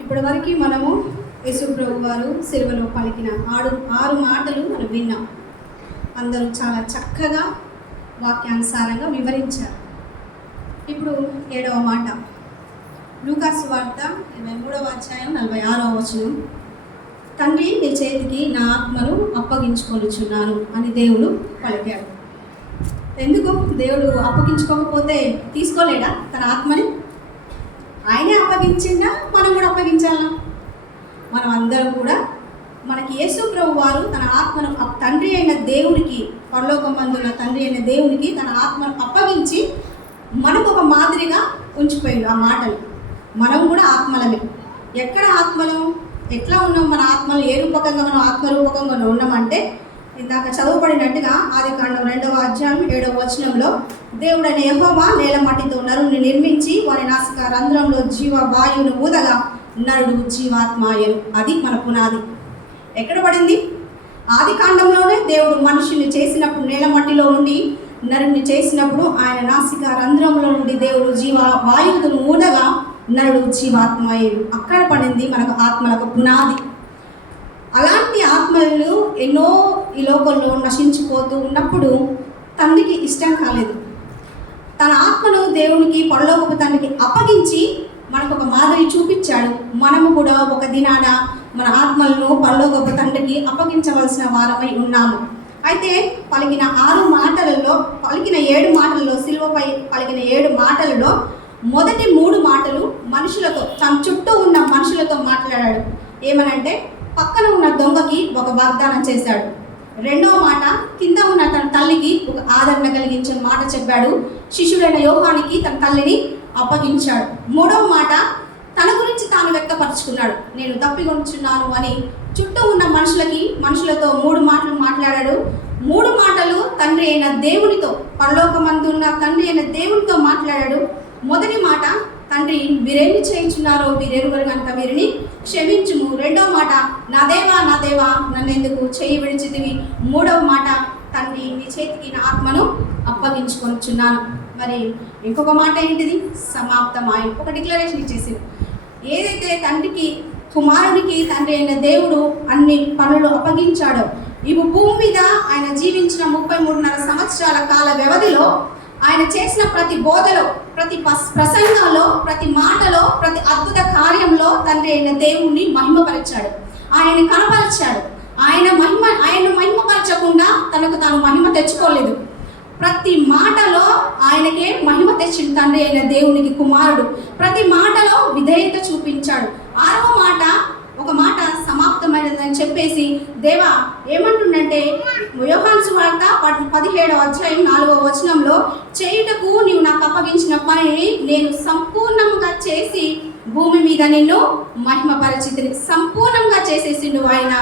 ఇప్పటి వరకు మనము యేసు ప్రభు వారు సిలువలో పలికిన ఆరు మాటలు మనం విన్నాం. అందరూ చాలా చక్కగా వాక్యానుసారంగా వివరించారు. ఇప్పుడు 7వ మాట, లూకా సువార్త 23వ అధ్యాయం 46వ వచనం. తండ్రి, నీ చేతికి నా ఆత్మను అప్పగించుకొనుచున్నాను అని దేవుడు పలికాడు. ఎందుకు దేవుడు అప్పగించుకోకపోతే తీసుకోలేడా తన ఆత్మని? ఆయనే అప్పగించిందా, మనం కూడా అప్పగించాలా? మనం అందరం కూడా మనకి యేసు ప్రభు వారు తన ఆత్మను తండ్రి అయిన దేవునికి, పరలోకమందున్న తండ్రి అయిన దేవునికి తన ఆత్మను అప్పగించి మనకు ఒక మాదిరిగా ఉంచిపోయింది. ఆ మాటలు మనం కూడా ఆత్మలమే. ఎక్కడ ఆత్మలం, ఎట్లా ఉన్నాం? మన ఆత్మలు ఏ రూపకంగా మనం ఆత్మరూపకంగా ఉన్నామంటే, ఇందాక చదువుపడినట్టుగా ఆదికాండం 2వ అధ్యాయం 7వ వచనంలో, దేవుడైన యెహోవా నేల మట్టితో నరుని నిర్మించి వారి నాసిక రంధ్రంలో జీవ వాయువును ఊదగా నరుడు జీవాత్మాయను. అది మన పునాది. ఎక్కడ పడింది? ఆదికాండంలోనే దేవుడు మనుషుని చేసినప్పుడు నేల మట్టిలో నుండి నరుని చేసినప్పుడు ఆయన నాసిక రంధ్రంలో నుండి దేవుడు జీవ వాయువును ఊదగా నరుడు జీవాత్మాయను. అక్కడ పడింది మనకు ఆత్మలకు పునాది. అలాంటి ఆత్మలు ఎన్నో ఈ లోకంలో నశించిపోతూ ఉన్నప్పుడు తండ్రికి ఇష్టం కాలేదు. తన ఆత్మను దేవునికి, పరలోకపు తండ్రికి అప్పగించి మనకు ఒక మాదిరి చూపించాడు. మనము కూడా ఒక దినాన మన ఆత్మలను పరలోకపు తండ్రికి అప్పగించవలసిన వారమై ఉన్నాము. అయితే పలికిన 7 మాటలలో సిలువపై పలికిన 7 మాటలలో మొదటి 3 మాటలు మనుషులతో, తన చుట్టూ ఉన్న మనుషులతో మాట్లాడాడు. ఏమనంటే, పక్కన ఉన్న దొంగకి ఒక వాగ్దానం చేశాడు. 2వ మాట, కింద ఉన్న తన తల్లికి ఒక ఆదరణ కలిగించిన మాట చెప్పాడు. శిష్యుడైన యోహానికి తన తల్లిని అప్పగించాడు. 3వ మాట, తన గురించి తాను వ్యక్తపరుచుకున్నాడు. నేను తప్పికొంచున్నాను అని చుట్టూ ఉన్న మనుషులతో 3 మాటలు మాట్లాడాడు. 3 మాటలు తండ్రి అయిన దేవునితో, పరలోకమందున్న తండ్రి అయిన దేవునితో మాట్లాడాడు. మొదటి మాట, తండ్రి, వీరేమి చేయించున్నారో వీరెరుగరు కనుక వీరిని క్షమించుము. 2వ మాట, నా దేవా నా దేవా నన్ను ఎందుకు చేయి విడిచితివి. 3వ మాట, తండ్రి, నీ చేతికి నా ఆత్మను అప్పగించుకొనుచున్నాను. మరి ఇంకొక మాట ఏంటిది? సమాప్తమాయ. ఒక డిక్లరేషన్ ఇచ్చేసింది. ఏదైతే తండ్రికి, కుమారుడికి తండ్రి అయిన దేవుడు అన్ని పనులు అప్పగించాడో, ఇవి భూమి మీద ఆయన జీవించిన 33.5 సంవత్సరాల కాల వ్యవధిలో ఆయన చేసిన ప్రతి బోధలో, ప్రతి ప్రసంగాల్లో, ప్రతి మాటలో, ప్రతి అద్భుత కార్యంలో తండ్రి అయిన దేవుణ్ణి మహిమపరిచాడు, ఆయన్ని కనపరిచాడు. ఆయన్ను మహిమపరచకుండా తనకు తాను మహిమ తెచ్చుకోలేదు. ప్రతి మాటలో ఆయనకే మహిమ తెచ్చిన తండ్రి అయిన దేవునికి కుమారుడు ప్రతి మాటలో విధేయత చూపించాడు. 6వ మాట, ఒక మాట సమాప్తమైనదని చెప్పేసి దేవా ఏమంటుండంటే, యోహాను సువార్త 17వ అధ్యాయం 4వ వచనంలో, చేయుటకు నీవు నాకు అప్పగించిన పనిని నేను సంపూర్ణంగా చేసి భూమి మీద నిన్ను మహిమపరచితిని. సంపూర్ణంగా చేసేసిండు ఆయన.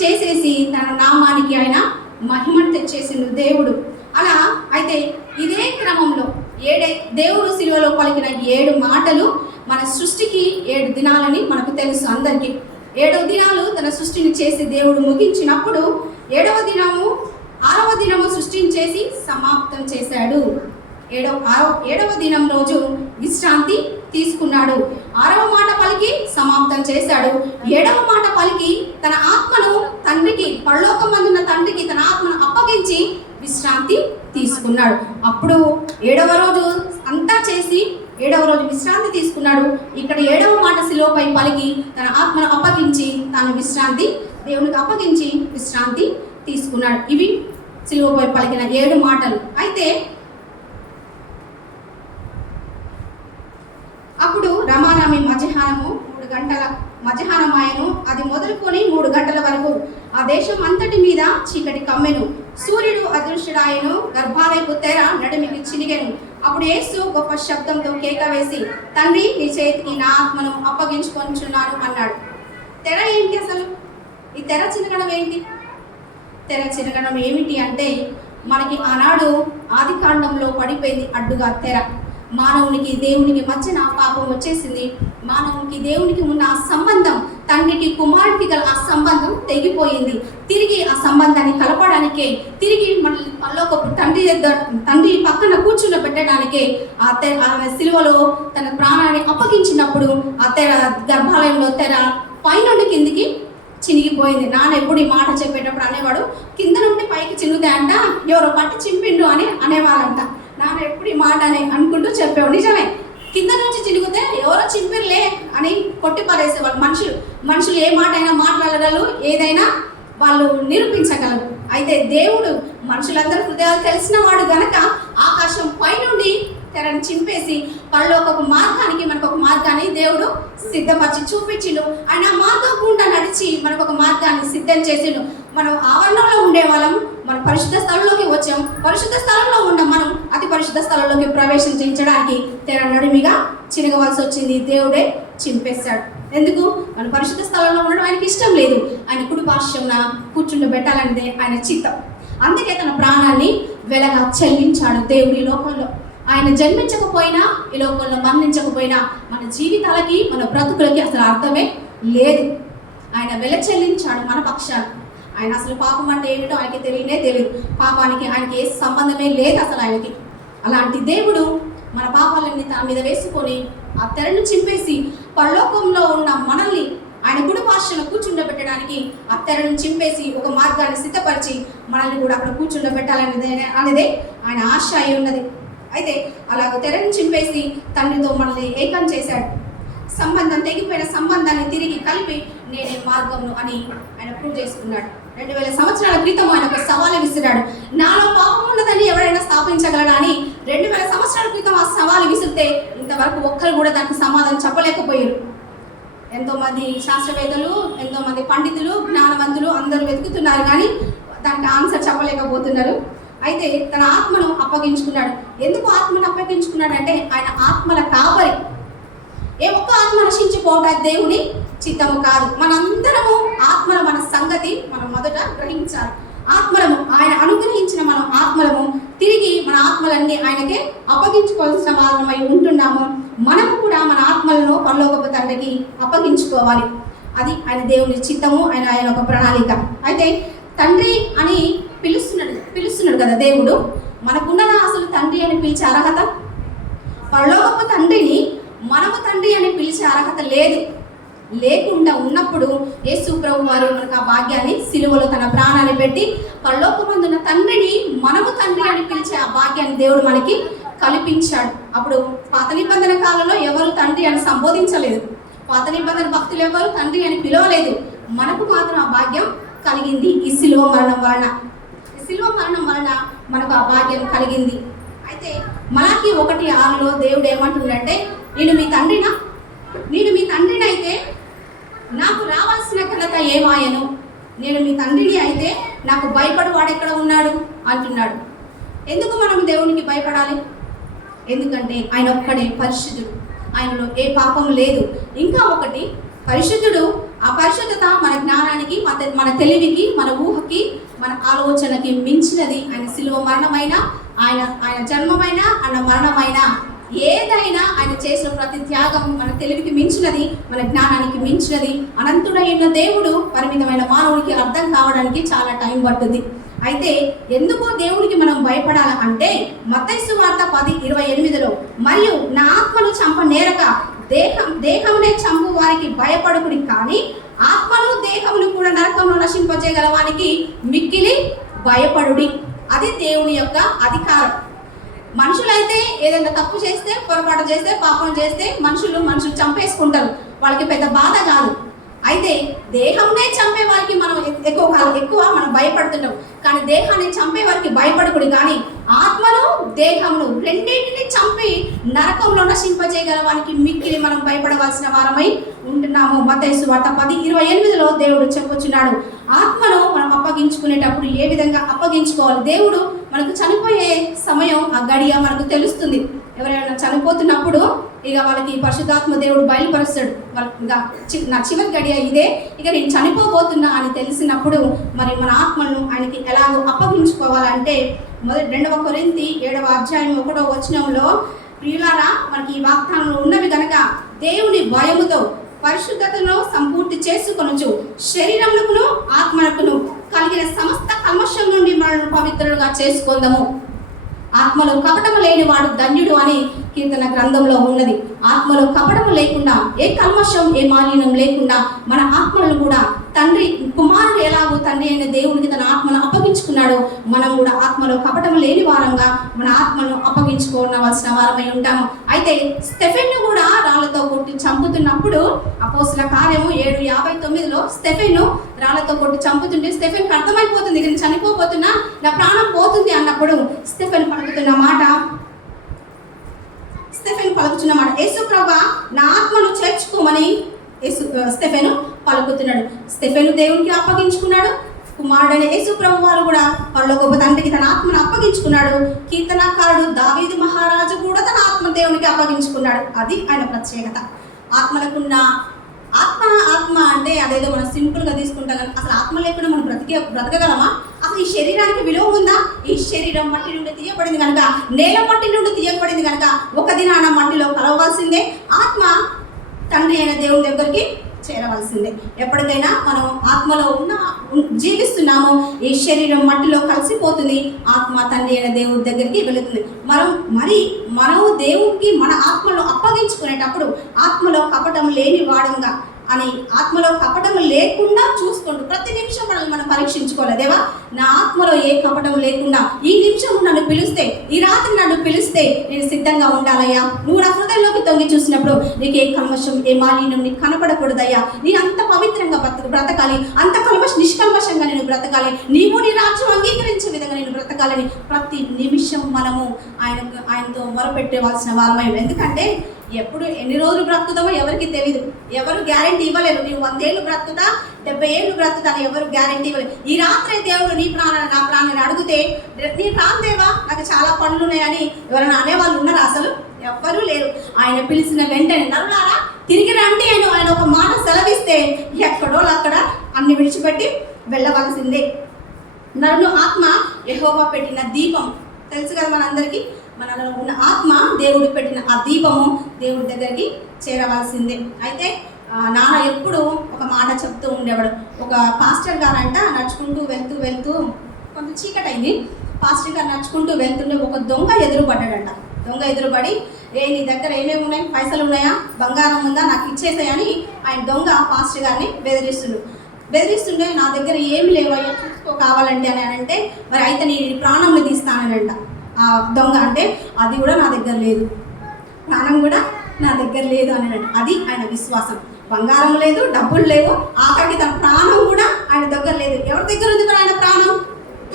చేసేసి తన నామానికి ఆయన మహిమను తెచ్చేసిండు దేవుడు. అలా అయితే ఇదే క్రమంలో దేవుడు సిలువలో పలికిన 7 మాటలు మన సృష్టికి 7 దినాలని మనకు తెలుసు అందరికీ. 7 దినాలు తన సృష్టిని చేసి దేవుడు ముగించినప్పుడు 7వ దినము సృష్టిని చేసి సమాప్తం చేశాడు. 7వ దినం రోజు విశ్రాంతి తీసుకున్నాడు. 6వ మాట పలికి సమాప్తం చేశాడు. 7వ మాట పలికి తన ఆత్మను తండ్రికి, పరలోకమందున్న తండ్రికి తన ఆత్మను అప్పగించి విశ్రాంతి తీసుకున్నాడు. అప్పుడు 7వ రోజు అంతా చేసి 7వ రోజు విశ్రాంతి తీసుకున్నాడు. ఇక్కడ 7వ మాట సిలువపై పలికి తన ఆత్మను అప్పగించి తాను దేవునికి అప్పగించి విశ్రాంతి తీసుకున్నాడు. ఇవి సిలువపై పలికిన 7 మాటలు. అయితే అప్పుడు రమానామి మధ్యాహ్నం ఆయను. అది మొదలుకొని 3 గంటల వరకు ఆ దేశం అంతటి మీద చీకటి కమ్మెను. సూర్యుడు అదృశ్యుడాయను. గర్భాలయపు తెర నడిమికి చినిగెను. అప్పుడు యేసు గొప్ప శబ్దంతో కేక వేసి, తండ్రి, నీ చేతికి నా ఆత్మను అప్పగించుకొనుచున్నాను అన్నాడు. తెర ఏంటి అసలు? ఈ తెర చినగడం ఏంటి? తెర చినగడం ఏమిటి అంటే, మనకి ఆనాడు ఆదికాండంలో పడిపోయింది అడ్డుగా తెర. మానవునికి దేవునికి మధ్యన పాపం వచ్చేసింది. మానవునికి దేవునికి ఉన్న ఆ సంబంధం, తండ్రికి కుమారుడికి గల ఆ సంబంధం తెగిపోయింది. తిరిగి ఆ సంబంధాన్ని కలపడానికే, తిరిగి పరలోకపు తండ్రి పక్కన కూర్చుండబెట్టడానికి ఆమె సిలువలో తన ప్రాణాన్ని అప్పగించినప్పుడు ఆ గర్భాలయంలో తెర పైనుండి కిందికి చినిగిపోయింది. నాన్న ఎప్పుడు ఈ మాట చెప్పేటప్పుడు అనేవాడు, కింద నుండి పైకి చినుగుతాయంట, ఎవరో పట్టి చింపిండు అని అనేవాళ్ళంట. నాన్న ఎప్పుడు ఈ మాట అని అనుకుంటూ చెప్పేవాడు. నిజమే, కింద నుంచి చినుగుతే ఎవరో చింపిర్లే అని కొట్టి పారేసేవాళ్ళు. మనుషులు ఏ మాట అయినా మాట్లాడగలరు, ఏదైనా వాళ్ళు నిరూపించగలరు. అయితే దేవుడు మనుషులందరూ హృదయాలు తెలిసిన వాడు గనక ఆకాశం పైనుండి తెరను చింపేసి పరలోకపు మార్గానికి మనకు ఒక మార్గాన్ని దేవుడు సిద్ధపరిచి చూపించిండు. ఆయన ఆ మార్గం గుండా నడిచి మనకు ఒక మార్గాన్ని సిద్ధం చేసిండు. మనం ఆవరణంలో ఉండే వాళ్ళం, మనం పరిశుద్ధ స్థలంలోకి వచ్చాం. పరిశుద్ధ స్థలంలో ఉన్న మనం అతి పరిశుద్ధ స్థలంలోకి ప్రవేశించడానికి తెర నడిమిగా చినగవలసి వచ్చింది. దేవుడే చింపేశాడు. ఎందుకు? మన పరిశుద్ధ స్థలంలో ఉండడం ఆయనకి ఇష్టం లేదు. ఆయన కుడి పార్శ్వంన కూర్చుండబెట్టాలనేదే ఆయన చిత్తం. అందుకే తన ప్రాణాన్ని వెలగా చెల్లించాడు దేవుడి లోకంలో. ఆయన జన్మించకపోయినా, ఈ లోకంలో మరణించకపోయినా మన జీవితాలకి, మన బ్రతుకులకి అసలు అర్థమే లేదు. ఆయన వెల చెల్లించాడు మన పక్షాన్ని. ఆయన అసలు పాపం అంటే ఏమిటో ఆయనకి తెలియదు. పాపానికి ఆయనకి ఏ సంబంధమే లేదు అసలు ఆయనకి. అలాంటి దేవుడు మన పాపాలన్నీ తన మీద వేసుకొని ఆ తెరను చింపేసి పరలోకంలో ఉన్న మనల్ని ఆయన కుడి పార్శ్వన కూర్చుండబెట్టడానికి ఆ తెరను చింపేసి ఒక మార్గాన్ని సిద్ధపరిచి మనల్ని కూడా అక్కడ కూర్చుండబెట్టాలనేదే ఆయన ఆశ అయి ఉన్నది. అయితే అలాగ తెరను చింపేసి తండ్రితో మనల్ని ఏకం చేశాడు. తెగిపోయిన సంబంధాన్ని తిరిగి కలిపి నేనే మార్గమును అని ఆయన ప్రూవ్ చేసుకున్నాడు. 2000 సంవత్సరాల క్రితం ఆయన ఒక సవాలు విసిరాడు. నాలో పాపం ఉన్నదని ఎవరైనా స్థాపించగలడా అని 2000 సంవత్సరాల క్రితం ఆ సవాలు విసిరితే ఇంతవరకు ఒక్కరు కూడా దానికి సమాధానం చెప్పలేకపోయారు. ఎంతోమంది శాస్త్రవేత్తలు, ఎంతోమంది పండితులు, జ్ఞానవంతులు అందరూ వెతుకుతున్నారు, కానీ దానికి ఆన్సర్ చెప్పలేకపోతున్నారు. అయితే తన ఆత్మను అప్పగించుకున్నాడు. ఎందుకు ఆత్మను అప్పగించుకున్నాడు అంటే ఆయన ఆత్మల కాపరి. ఏ ఒక్క ఆత్మ నశించిపోవడం దేవుని చిత్తము కాదు. మనందరము ఆత్మల మన సంగతి మనం మొదట గ్రహించాలి. ఆత్మలము ఆయన అనుగ్రహించిన మనం ఆత్మలము తిరిగి మన ఆత్మలన్నీ ఆయనకే అప్పగించుకోవాల్సిన వాళ్ళమై ఉంటున్నాము. మనము కూడా మన ఆత్మలను పరలోకపు తండ్రికి అప్పగించుకోవాలి. అది ఆయన దేవుని చిత్తము, ఆయన ఒక ప్రణాళిక. అయితే తండ్రి అని పిలుస్తున్నాడు కదా దేవుడు. మనకున్నదా అసలు తండ్రి అని పిలిచే అర్హత? పరలోకపు తండ్రిని మనము తండ్రి అని పిలిచే అర్హత లేకుండా ఉన్నప్పుడు యేసు ప్రభు వారు మనకు ఆ భాగ్యాన్ని సిలువలో తన ప్రాణాన్ని పెట్టి పరలోకమందున్న తండ్రిని మనము తండ్రి అని పిలిచే ఆ భాగ్యాన్ని దేవుడు మనకి కల్పించాడు. అప్పుడు పాత నిబంధన కాలంలో ఎవరు తండ్రి అని సంబోధించలేదు. పాత నిబంధన భక్తులు ఎవరు తండ్రి అని పిలవలేదు. మనకు మాత్రం ఆ భాగ్యం కలిగింది ఈ సిలువ మరణం వలన. ఈ సిలువ మరణం వలన మనకు ఆ భాగ్యం కలిగింది. అయితే మనకి 1:6 దేవుడు ఏమంటుండంటే, నేను మీ తండ్రిని అయితే నాకు రావాల్సిన ఘనత ఏమాయను? నేను మీ తండ్రిని అయితే నాకు భయపడు వాడెక్కడ ఉన్నాడు అంటున్నాడు. ఎందుకు మనం దేవునికి భయపడాలి? ఎందుకంటే ఆయన ఒక్కడే పరిశుద్ధుడు, ఆయనలో ఏ పాపం లేదు. ఇంకా ఒకటి, పరిశుద్ధుడు. ఆ పరిశుద్ధత మన జ్ఞానానికి, మన తెలివికి, మన ఊహకి, మన ఆలోచనకి మించినది. ఆయన సిలువ మరణమైన, ఆయన జన్మమైన, ఆయన మరణమైన, ఏదైనా ఆయన చేసిన ప్రతి త్యాగం మన తెలివికి మించినది, మన జ్ఞానానికి మించినది. అనంతుడైన దేవుడు పరిమితమైన మానవుడికి అర్థం కావడానికి చాలా టైం పడుతుంది. అయితే ఎందుకో దేవుడికి మనం భయపడాలి అంటే మత్తయి సువార్త 10:28 మరియు నా ఆత్మను చంప నేరక దేహమునే చంపు వారికి భయపడుకుని, కానీ ఆత్మను దేహమును కూడా నరకంలో నశింపజేయగల వానికి మిక్కిలి భయపడుడి. అది దేవుని యొక్క అధికారం. మనుషులైతే ఏదైనా తప్పు చేస్తే, పొరపాటు చేస్తే, పాపం చేస్తే మనుషులు చంపేసుకుంటారు, వాళ్ళకి పెద్ద బాధ కాదు. అయితే దేహంనే చంపే వారికి మనం ఎక్కువ మనం భయపడుతున్నాం. కానీ దేహాన్ని చంపే వారికి భయపడకూడదు, కానీ ఆత్మను దేహమును రెండింటిని చంపి నరకంలో నశింపజేయగల వారికి మిక్కిలి మనం భయపడవలసిన వారమై ఉంటున్నాము. మత్తయి సువార్త 10:28 దేవుడు చెప్పుచున్నాడు. ఆత్మను మనం అప్పగించుకునేటప్పుడు ఏ విధంగా అప్పగించుకోవాలి? దేవుడు మనకు చనిపోయే సమయం, ఆ గడియ మనకు తెలుస్తుంది. ఎవరైనా చనిపోతున్నప్పుడు ఇక వాళ్ళకి పరిశుద్ధాత్మ దేవుడు బయలుపరుస్తాడు. వాళ్ళకి నా చివరి గడియ ఇదే, ఇక నేను చనిపోబోతున్నా అని తెలిసినప్పుడు మరి మన ఆత్మను ఆయనకి ఎలాగో అప్పగించుకోవాలంటే 2 కొరింథీ 7:1 ప్రియులారా, మనకి ఈ వాగ్దానంలో ఉన్నవి కనుక దేవుని భయముతో పరిశుద్ధతను సంపూర్తి చేసుకొనుచు శరీరమునకును ఆత్మనకును కలిగిన సమస్త కల్మషం నుండి మనల్ని పవిత్రులుగా చేసుకుందాము. ఆత్మలో కపటము లేని వాడు ధన్యుడు అని కీర్తన గ్రంథంలో ఉన్నది. ఆత్మలో కపటము లేకుండా, ఏ కల్మషం, ఏ మాలిన్యం లేకుండా మన ఆత్మలను కూడా తండ్రి, కుమారుడు ఎలాగో తండ్రి అయిన దేవుడికి తన ఆత్మను అప్పగించుకున్నాడో మనం కూడా ఆత్మలో కపటము లేని వారంగా మన ఆత్మను అప్పగించుకోవలసిన వారమై ఉంటాము. అయితే స్టెఫెన్ను కూడా రాళ్లతో కొట్టి చంపుతున్నప్పుడు అపోస్తుల కార్యము 7:59 స్టెఫెన్ను రాళ్లతో కొట్టి చంపుతుంటే స్టెఫెన్కి అర్థమైపోతుంది, నేను చనిపోతున్నా, నా ప్రాణం పోతుంది అన్నప్పుడు స్టెఫెన్ పలుకుతున్న మాట, యేసు ప్రభువా నా ఆత్మను చేర్చుకోమని స్టెఫెను పలుకుతున్నాడు. స్టెఫెను దేవునికి అప్పగించుకున్నాడు. కుమారుడైన యేసు ప్రభు వారు కూడా పరలోకపు తండ్రికి తన ఆత్మను అప్పగించుకున్నాడు. కీర్తనాకారుడు దావీదు మహారాజు కూడా తన ఆత్మ దేవునికి అప్పగించుకున్నాడు. అది ఆయన ప్రత్యేకత. ఆత్మలకున్న ఆత్మ అంటే అదేదో మనం సింపుల్గా తీసుకుంటాం కానీ అసలు ఆత్మ లేకుండా మనం బ్రతకగలమా? అసలు ఈ శరీరానికి విలువ ఉందా? ఈ శరీరం మట్టి నుండి తీయబడింది కనుక, నేల మట్టి నుండి తీయబడింది కనుక ఒక దినాన మట్టిలో కలవవలసిందే. ఆత్మ తండ్రి అయిన దేవుని దగ్గరికి చేరవలసిందే. ఎప్పటికైనా మనం ఆత్మలో జీవిస్తున్నామో ఈ శరీరం మట్టిలో కలిసిపోతుంది, ఆత్మ తండ్రి అయిన దేవుడి దగ్గరికి వెళుతుంది. మనము దేవునికి మన ఆత్మలో అప్పగించుకునేటప్పుడు ఆత్మలో కపటం లేని వాడంగా అని, ఆత్మలో కపటం లేకుండా చూసుకుంటూ ప్రతి నిమిషం మనం పరీక్షించుకోవాలి. దేవా నా ఆత్మలో ఏ కపటం లేకుండా ఈ నిమిషం నన్ను పిలిస్తే, ఈ రాత్రి నన్ను పిలిస్తే నేను సిద్ధంగా ఉండాలయ్యా. నువ్వు నా హృదయంలోకి తొంగి చూసినప్పుడు నీకు ఏ కల్మషం, ఏ మాలిన్యం నీకు కనపడకూడదయ్యా. నేను అంత పవిత్రంగా బ్రతకాలి, అంత నిష్కల్మషంగా నేను బ్రతకాలి, నీవు నీ రాజ్యం అంగీకరించే విధంగా నేను బ్రతకాలని ప్రతి నిమిషం మనము ఆయనతో మొరపెట్టేవలసిన వారమై. ఎందుకంటే ఎప్పుడు ఎన్ని రోజులు బ్రతుకుతామో ఎవరికి తెలియదు. ఎవరు గ్యారెంటీ ఇవ్వలేరు. నీవు 100 ఏళ్ళు బ్రతుకుతా, 70 ఏళ్ళు బ్రతుకుతా అని ఎవరు గ్యారెంటీ ఇవ్వలేదు. ఈ రాత్రి దేవుడు నీ ప్రాణాన్ని, నా ప్రాణాన్ని అడిగితే, నీ ప్రాణం దేవా నాకు చాలా పనులు ఉన్నాయని ఎవరైనా అనేవాళ్ళు ఉన్నారా? అసలు ఎవ్వరూ లేరు. ఆయన పిలిచిన వెంటనే నరులారా తిరిగి రండి అని ఆయన ఒక మాట సెలవిస్తే ఎక్కడో అక్కడ అన్ని విడిచిపెట్టి వెళ్ళవలసిందే. నరుని ఆత్మ యెహోవా పెట్టిన దీపం తెలుసు కదా మనందరికీ. మనలో ఉన్న ఆత్మ దేవుడికి పెట్టిన ఆ దీపము దేవుడి దగ్గరికి చేరవలసిందే. అయితే నాన్న ఎప్పుడు ఒక మాట చెప్తూ ఉండేవాడు. ఒక పాస్టర్ గారంట నడుచుకుంటూ వెళ్తూ కొంత చీకటి అయింది. పాస్టర్ గారు నడుచుకుంటూ వెళ్తుంటే ఒక దొంగ ఎదురుపడ్డాడంట. దొంగ ఎదురుపడి, నీ దగ్గర ఏమేమి ఉన్నాయి, పైసలు ఉన్నాయా, బంగారం ఉందా, నాకు ఇచ్చేసాయని ఆయన దొంగ పాస్టర్ గారిని బెదిరిస్తుండే నా దగ్గర ఏమి లేవయ్యా చూసుకో కావాలంటే అని అంటే, మరి అయితే నీ ప్రాణంని తీస్తానంట. ఆ దొంగ అంటే అది కూడా నా దగ్గర లేదు, ప్రాణం కూడా నా దగ్గర లేదు అని అంటే అది ఆయన విశ్వాసం. బంగారం లేదు, డబ్బులు లేవు, ఆఖరికి తన ప్రాణం కూడా ఆయన దగ్గర లేదు. ఎవరి దగ్గర ఉంది మరి ఆయన ప్రాణం?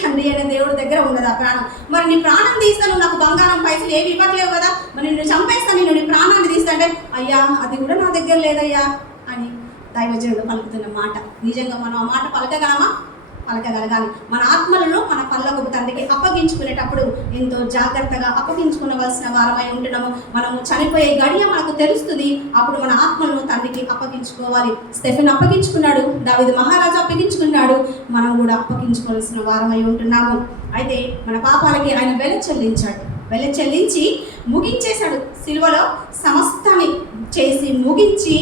తండ్రి అయిన దేవుడి దగ్గర ఉండదు ఆ ప్రాణం. మరి నీ ప్రాణం తీస్తాను, నాకు బంగారం పైసలు ఏమి ఇవ్వట్లేవు కదా, మరి నిన్ను చంపేస్తాను, నేను నీ ప్రాణాన్ని తీస్తాంటే అయ్యా అది కూడా నా దగ్గర లేదయ్యా అని దైవజనుడు పలుకుతున్న మాట. నిజంగా మనం ఆ మాట పలకగలగాలి. మన ఆత్మలను మన పరలోకపు తండ్రికి అప్పగించుకునేటప్పుడు ఎంతో జాగ్రత్తగా అప్పగించుకునవలసిన వారమై ఉంటున్నాము. మనము చనిపోయే గడియ మనకు తెలుస్తుంది. అప్పుడు మన ఆత్మలను తండ్రికి అప్పగించుకోవాలి. స్టెఫెన్ అప్పగించుకున్నాడు, దావీదు మహారాజు అప్పగించుకున్నాడు, మనం కూడా అప్పగించుకోవాల్సిన వారమై ఉంటున్నాము. అయితే మన పాపాలకి ఆయన వెల చెల్లించి ముగించేశాడు. సిలువలో సమస్తాన్ని చేసి ముగించి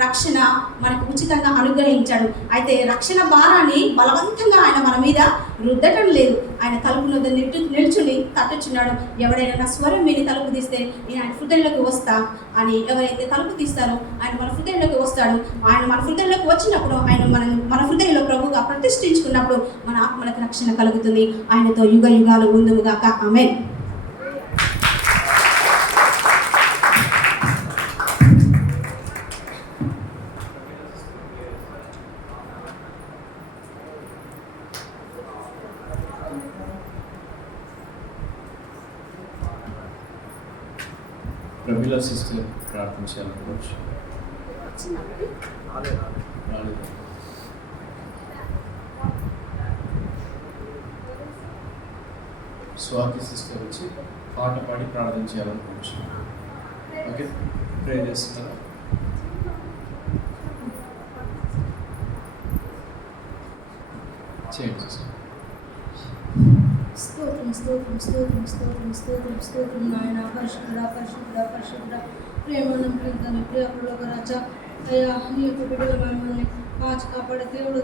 రక్షణ మనకు ఉచితంగా అనుగ్రహించాడు. అయితే రక్షణ భారాన్ని బలవంతంగా ఆయన మన మీద రుద్దటం లేదు. ఆయన తలుపు వద్ద నిల్చుని తట్టుచున్నాడు. ఎవడైనా నా స్వరం విని తలుపు తీస్తే నేను ఆయన హృదయంలోకి వస్తా అని ఎవరైతే తలుపు తీస్తారో ఆయన మన హృదయంలోకి వస్తాడు. ఆయన మన హృదయంలోకి వచ్చినప్పుడు ఆయన మన హృదయంలో ప్రభువుగా ప్రతిష్ఠించుకున్నప్పుడు మన ఆత్మలకు రక్షణ కలుగుతుంది. ఆయనతో యుగ యుగాలు ఉందుముగాక. ఆమేన్. ప్రమిళ సిస్టర్ ప్రార్థించాలనుకోవచ్చు. స్వాతి సిస్టర్ వచ్చి పాట పాడి ప్రార్థించాలనుకోవచ్చు. ఓకే, ప్రే చేస్తున్నారు. చేయండి సిస్టర్. స్తోత్రం నాయన. పరిశుద్ధ ప్రేమను ప్రియపరలోక రాజా, అయ్యా నీ యొక్క బిడ్డలు మమ్మల్ని కాచి కాపాడే దేవుడు.